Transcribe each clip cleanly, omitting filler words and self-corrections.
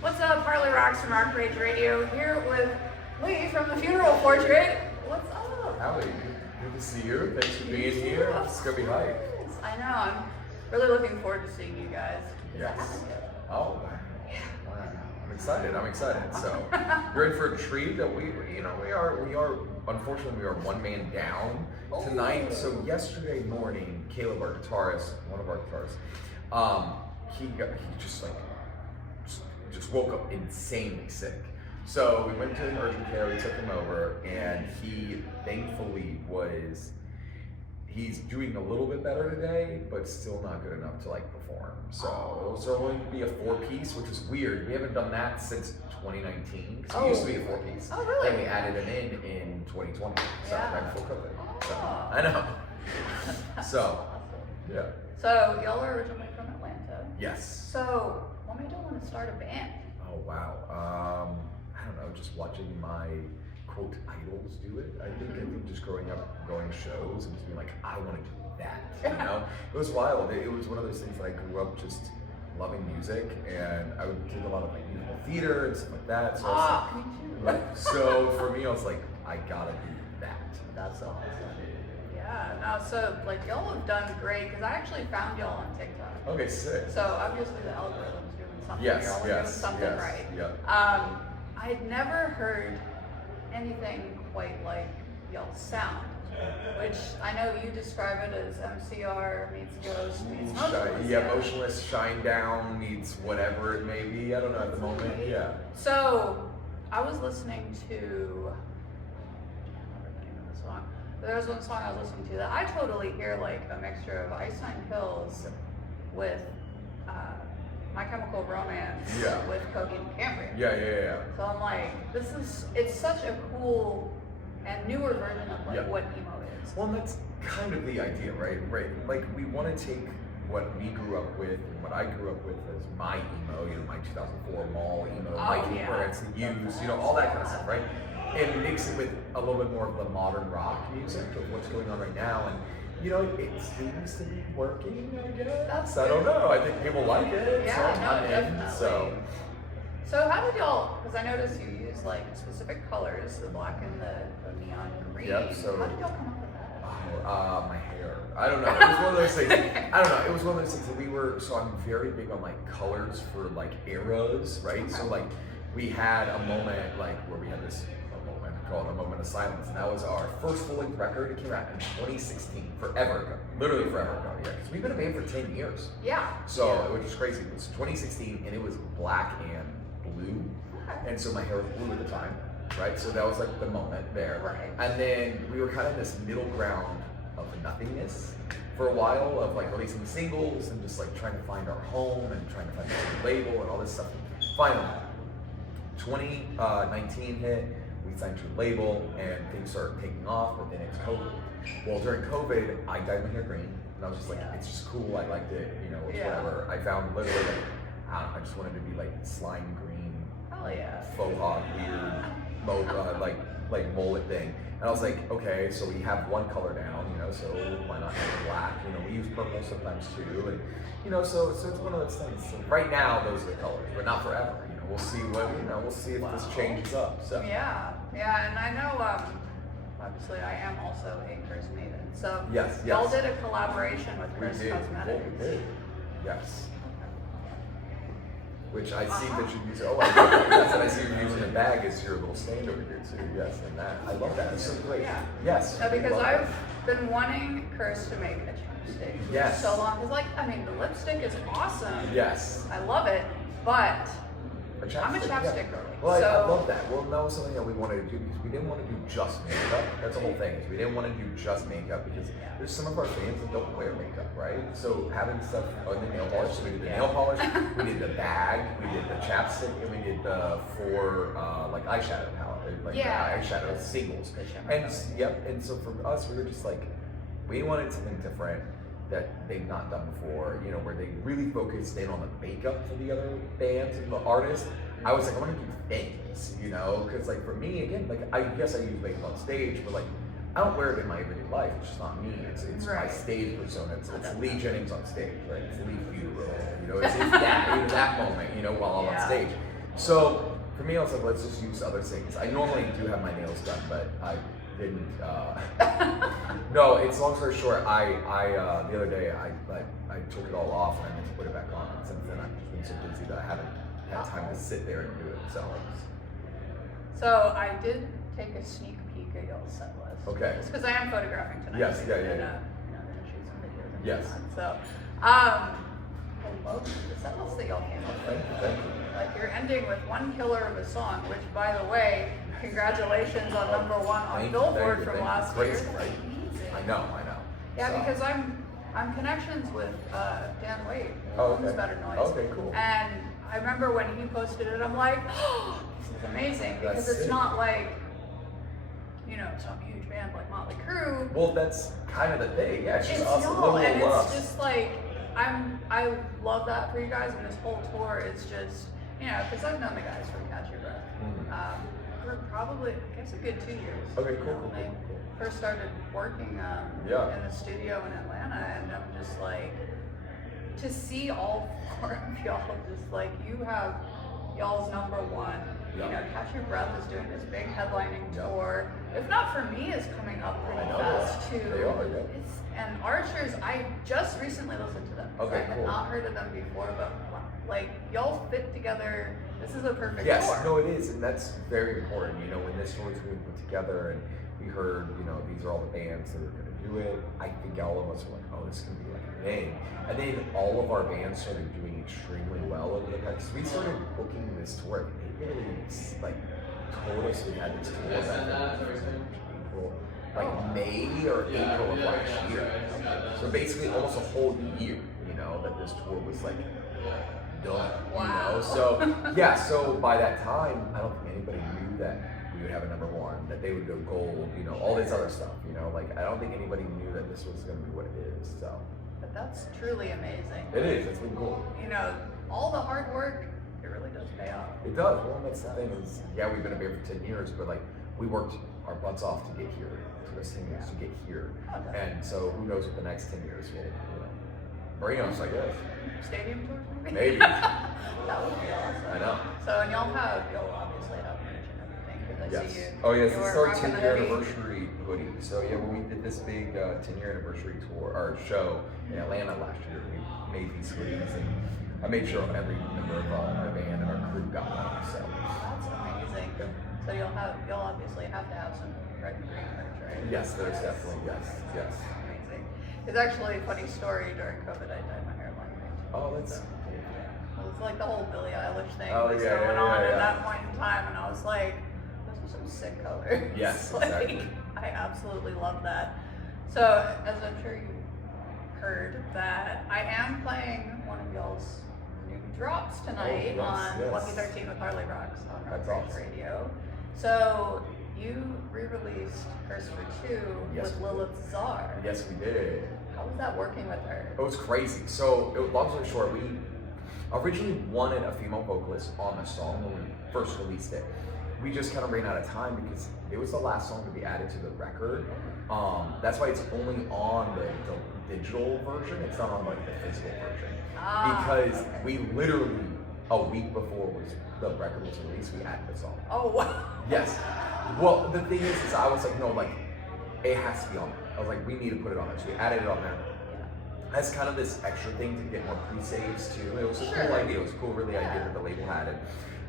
What's up, Harley Roxx from Rock Rage Radio, here with Lee from the Funeral Portrait. What's up? Howdy, good to see you. Thanks for being here. It's gonna be hype. I know, I'm really looking forward to seeing you guys. Yes. Oh, wow. I'm excited. So, you're in for a treat that we are, unfortunately, we are one man down tonight. So, yesterday morning, Caleb, our guitarist, one of our guitarists, he just woke up insanely sick. So we went to an urgent care, we took him over, and he thankfully he's doing a little bit better today, but still not good enough to perform. So it was going to be a 4-piece, which is weird. We haven't done that since 2019. So it used to be a 4-piece. Oh, really? Then we added him in 2020, so right before COVID. So I know. So, yeah. So y'all are originally from Atlanta. Yes. So what made y'all want to start a band? Oh wow. I don't know, just watching my quote idols do it. I think just growing up, going to shows and just being like, I want to do that. You know, it was wild. It was one of those things that I grew up just loving music, and I did a lot of musical theater and stuff like that. So me too. So for me, I was like, I gotta do that. That's awesome. Yeah. No, so y'all have done great because I actually found y'all on TikTok. Okay, sick. So obviously the algorithm's doing something. Yes, You're all doing something right. Yep. I had never heard anything quite like y'all's sound, which I know you describe it as MCR meets Ghost meets Motionless. Yeah, Motionless, Shine Down meets whatever it may be. I don't know at the moment. Yeah. So I was listening to, I can't remember the name of the song, but there was one song I was listening to that I totally hear a mixture of Ice Nine Pills with My Chemical Romance with Cocaine and Cambria. Yeah. So I'm like, it's such a cool and newer version of what emo is. Well, that's kind of the idea, right? Like we want to take what we grew up with and what I grew up with as my emo, my 2004 mall emo, my parents used, all that kind of stuff, right? And mix it with a little bit more of the modern rock music of what's going on right now. And it seems to be working, I guess. I don't know. I think people like it. Yeah, so no, I'm in, definitely. So how did y'all, because I noticed you use specific colors, the black and the neon green. Yep, so how did y'all come up with that? my hair. I don't know. It was one of those things. I don't know. It was one of those things that so I'm very big on colors for eras, right? Okay. So we had a moment where we had this called A Moment of Silence, and that was our first full-length record. It came out in 2016, forever ago, literally forever ago. Yeah, because we've been a band for 10 years. Yeah. So which is crazy. It was 2016, and it was black and blue, and so my hair was blue at the time, right? So that was the moment there. Right. And then we were kind of this middle ground of nothingness for a while, of releasing singles and just trying to find our home and trying to find a label and all this stuff. Finally, 2019 hit. We signed to a label and things started taking off, but then it's COVID. Well, during COVID, I dyed my hair green, and I was just it's just cool. I liked it, whatever. I found literally I just wanted to be slime green, faux hawk, weird, mullet thing. And I was like, okay, so we have one color down, so why not have black? We use purple sometimes too, and so it's one of those things. So right now, those are the colors, but not forever. We'll see we'll see if this changes up. So yeah, and I know obviously I am also a Curse Maven. So yes. Y'all did a collaboration with Curse Cosmetics. We did. Yes. Which I see that you use. Oh, I love that. Yes, and I see you're using a bag as your little stand over here too. Yes, and that I love that. It's so great. Yeah. Yes. Because I've been wanting Curse to make a chapstick for so long. Because the lipstick is awesome. Yes. I love it, but I'm a chapstick girl. Well, I love that. Well, that was something that we wanted to do because we didn't want to do just makeup. That's the whole thing. We didn't want to do just makeup because there's some of our fans that don't wear makeup, right? So having stuff on the nail polish, so we did the nail polish, we did the bag, we did the chapstick, and we did the 4 eyeshadow palette, eyeshadow singles. And so for us, we were just we wanted something different that they've not done before, where they really focused in on the makeup for the other bands and the artists. I was I want to do things, because for me, again, I guess I use makeup on stage, but I don't wear it in my everyday life. It's just not me. It's my stage persona. It's Lee Jennings on stage, right? It's Lee Funeral. It's that that moment, while I'm on stage. So for me, I was like, let's just use other things. I normally do have my nails done, but I didn't. No, it's long story short. I the other day I took it all off and I meant to put it back on. And since then, I've just been so busy that I haven't had time to sit there and do it. So I did take a sneak peek at y'all's set list. Okay. Just because I am photographing tonight. Yes, yeah. You know, gonna shoot some videos and Yes. whatnot. So, I love the set list that y'all came up with. Thank you. Like you're ending with one killer of a song, which by the way, congratulations on #1 on Billboard from last year. Crazy, right? I know. Yeah, So. because I'm connections with Dan Wade. Oh, Owns okay. Better Noise. Okay, cool. And I remember when he posted it, I'm like, oh, this is amazing because That's it's it. not like, you know, some huge band like Motley Crue. Well, that's kind of the thing. Yeah, it's just us, a y'all, little and it's us. just like I love that for you guys, and this whole tour is just, you know, because I've known the guys from Catch Your Breath for probably, I guess, a good 2 years. Okay, You know, cool. when they first started working in the studio in Atlanta, and I'm just like, to see all 4 of y'all, just like, you have y'all's #1. You know, Catch Your Breath is doing this big headlining tour. If Not For Me is coming up pretty fast too. They are, yeah. And Archers, I just recently listened to them. Okay, I had cool. not heard of them before, but like y'all fit together. This is a perfect Yes, tour. no, it is, and that's very important. You know, when this tour was being put together, and we heard, you know, these are all the bands that are going to do it. I think all of us were like, oh, this is going to be like a thing. And then all of our bands started doing extremely well over the past. We started booking this tour. They really like told us we had this tour back in April, like May or April of last year. So basically, almost a whole year. You know, that this tour was like done. Wow. You know, so yeah. So by that time, I don't think anybody knew that we would have a #1, that they would go gold. You know, all this other stuff. You know, like I don't think anybody knew that this was going to be what it is. So. But that's truly amazing. It is. It's been cool. You know, all the hard work, it really does pay off. It does. Well, that's the thing is, yeah, we've been a band for 10 years, but like we worked our butts off to get here. It took us 10 years to get here, and so who knows what the next 10 years will, you know, bring us, I guess. Stadium tours, maybe. Maybe. That would be awesome. I know. So, and y'all obviously have merch and everything, because I see you. Oh yes, you this is were our rocking the 10-year hoodie. anniversary hoodie. So yeah, when we did this big 10-year anniversary tour, or show in Atlanta last year, we made these hoodies, and I made sure every member of our band and our crew got one. So That's amazing. So you'll obviously have to have some red and green merch, right? yes, there's definitely yes. Amazing. It's actually a funny story. During COVID, I dyed my hair blonde. Oh, that's. It was like the whole Billie Eilish thing Oh, was yeah, going yeah, on yeah, at yeah. that point in time, and I was like, those are some sick colors. Yes, Like, exactly. I absolutely love that. So, as I'm sure you heard, that I am playing one of y'all's new drops tonight yes, on yes. Lucky 13 with Harley Roxx on That's Roxx awesome. Radio. So, you re-released Hearse For Two Yes, with we did. Lilith Czar. Yes, we did. How was that working with her? It was crazy. So, long story short, we originally wanted a female vocalist on the song when we first released it. We just kind of ran out of time because it was the last song to be added to the record. That's why it's only on the digital version. It's not on like the physical version. Because okay. we literally a week before the record was released, we added the song. Oh, wow. Yes. Well, the thing is I was like, no, like it has to be on there. I was like, we need to put it on there. So we added it on there. As kind of this extra thing to get more pre-saves too. It was a cool idea. It was a cool, really idea that the label had, and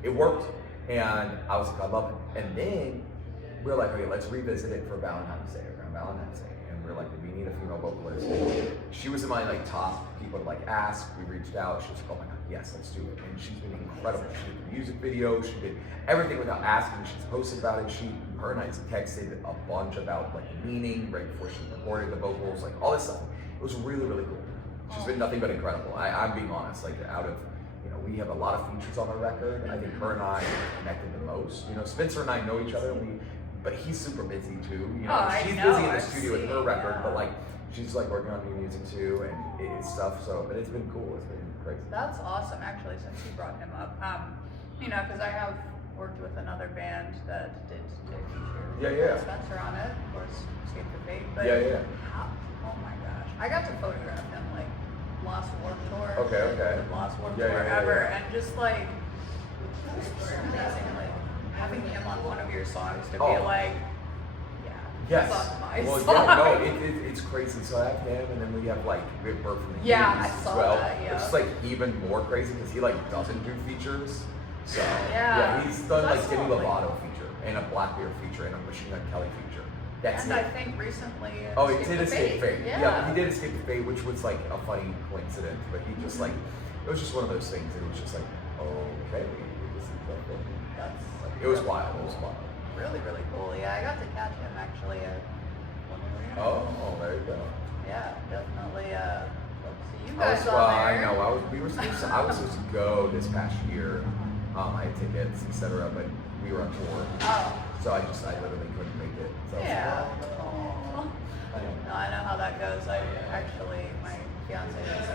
it worked. And I was like, I love it. And then we were like, okay, let's revisit it for Valentine's Day, around Valentine's Day. And we are like, we need a female vocalist. She was in my like top people to like ask. We reached out. She was like, oh my god, yes, let's do it. And she's been incredible. She did the music video. She did everything without asking. She's posted about it. Her and I texted a bunch about like the meaning right before she recorded the vocals, like all this stuff. It was really, really cool. She's been nothing but incredible. I'm being honest. Like out of, you know, we have a lot of features on the record. I think her and I connected the most. You know, Spencer and I know each other, but he's super busy too. You know, she's busy in the studio with her record, but like she's like working on new music too and it's stuff. So, but it's been cool. It's been crazy. That's awesome, actually, since you brought him up. You know, because I have worked with another band that did feature Spencer on it, of course, Escape the Fate. But oh my gosh, I got to photograph him like Lost Warped Tour. Okay. Lost Warped Tour ever, and just like having him on one of your songs to be Oh. like, yeah, Yes. that's not my Well, song. yeah, no, it's crazy. So I have him, and then we have like Bert from the Yeah, Hughes I as saw well, that, yeah. which is like even more crazy because he like doesn't do features. So Yeah. he's done like That's Demi lovely. Lovato feature and a Blackbeard feature and a Machine Gun Kelly feature. That's And it. I think recently Oh, it did Escape Fate. Yeah. Yeah, he did Escape the Fate, which was like a funny coincidence, but he just like, it was just one of those things. It was just like, okay, this is like, That's it was wild. It was wild. really, really cool. Yeah, I got to catch him actually when we were here. Oh, there you go. Yeah, definitely. Hope to see you I guys was, on I there. know. I was supposed to go this past year. I had tickets, etc. But we were on tour, Oh, so I literally couldn't make it. So I was like, yeah. "Oh." I know. No, I know how that goes. I actually, my fiance is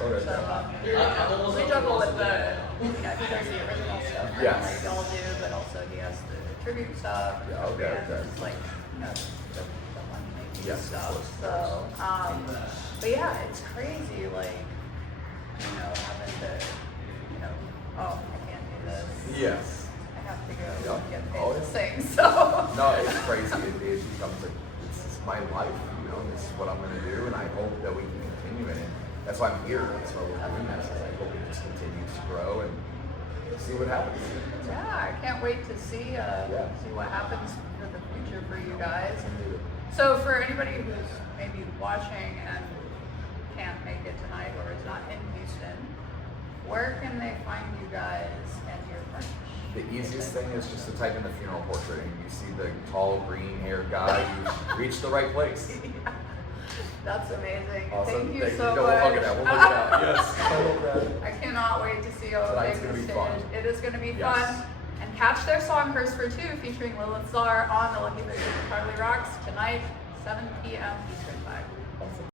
Okay. so we juggle with the, you know, he does the original stuff, Yes. like y'all do, but also he has the tribute stuff. Yeah, okay, and okay. it's like, you know, the money making Yes, of stuff. course. So, but yeah, it's crazy, like, you know, having to, you know, oh, I can't do this. Yes. I have to go Yeah. get Oh, paid to yeah. sing, so. No, it's crazy. It becomes like, this is my life, you know, this is what I'm going to do, and I hope that we can continue it. And that's why I'm here. That's why we're doing this. Is I hope it just continues to grow and see what happens. Yeah, I can't wait to see see what happens for the future for you guys. So for anybody who's maybe watching and can't make it tonight or is not in Houston, where can they find you guys and your merch? The easiest thing is just to type in the funeral portrait and you see the tall green haired guy. You reached the right place. Yeah. That's amazing. Awesome. Thank you so No, much. we'll hug it out. We'll hug it out. Yes. I love that. I cannot wait to see how Tonight's big gonna the be stage. fun. It is going to be Yes. fun. And catch their song Hearse For Two featuring Lilith Czar on the Lucky Victory with Harley Roxx tonight, 7 p.m. Eastern Time.